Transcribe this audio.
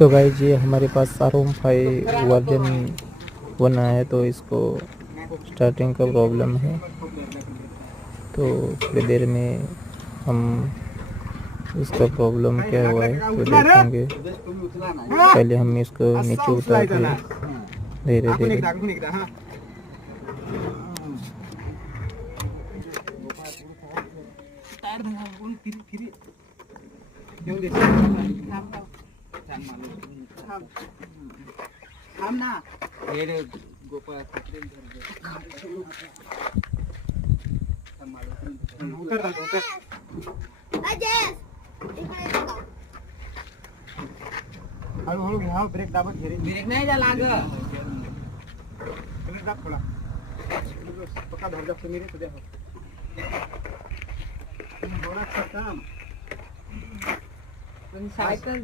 तो गाइस ये हमारे पास ROM 5 वर्जन 1 आया है, तो इसको स्टार्टिंग का प्रॉब्लम है। तो थोड़ी देर में हम इसका प्रॉब्लम क्या हुआ है तो देखेंगे। पहले हम इसको नीचे उतारते हैं धीरे धीरे। हळूहळू घ्या, ब्रेक दाबत घे रे. ब्रेक नाही जा लाग. ब्रेक दाब थोडा. पक्का धर जा तुम्ही रे तुझ्या. थोडा खतम. पण सायकल